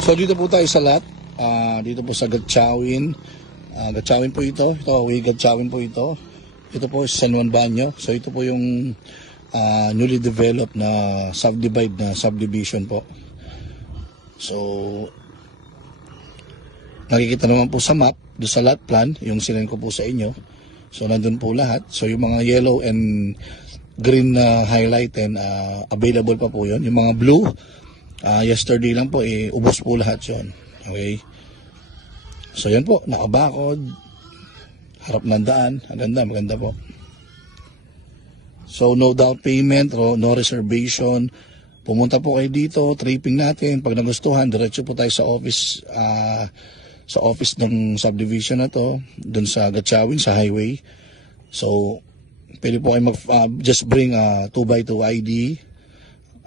So dito po tayo sa lot. Dito po sa Gatchawin. Gatchawin po ito. Ito, Gatchawin po ito. Ito po San Juan Banyo. So ito po yung newly developed na subdivision po. So nakikita naman po sa map, do sa lot plan, yung sinend ko po sa inyo. So nandun po lahat. So yung mga yellow and green na highlighted, available pa po yun. Yung mga blue, yesterday lang po, ubos po lahat yun. Okay. So yan po, nakabakod, harap ng daan, maganda po. So no down payment, no reservation. Pumunta po kayo dito, tripping natin. Pag nagustuhan, diretso po tayo sa office ng subdivision na to, dun sa Gatchawin, sa highway. So pwede po kayo just bring 2x2 ID,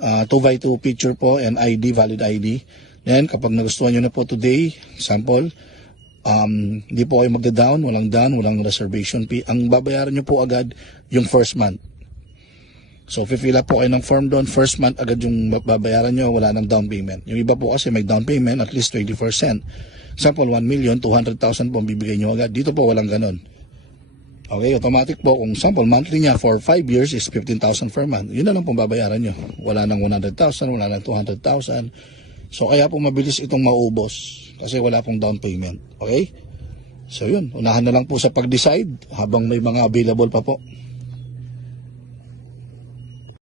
2x2 picture po and ID, valid ID. Then kapag nagustuhan nyo na po today, sample, hindi po kayo magda-down, walang reservation fee. Ang babayaran nyo po agad yung first month. So fill up po kayo ng form doon, first month agad yung babayaran nyo, wala nang down payment. Yung iba po kasi may down payment at least 20%. Sample 1,200,000 po ang bibigay nyo agad. Dito po walang ganon. Okay, automatic po. Kung sample monthly niya for 5 years is 15,000 per month. Yun na lang pong babayaran nyo. Wala nang 100,000, wala nang 200,000. So kaya po mabilis itong maubos kasi wala pong down payment. Okay? So yun, unahan na lang po sa pag-decide habang may mga available pa po.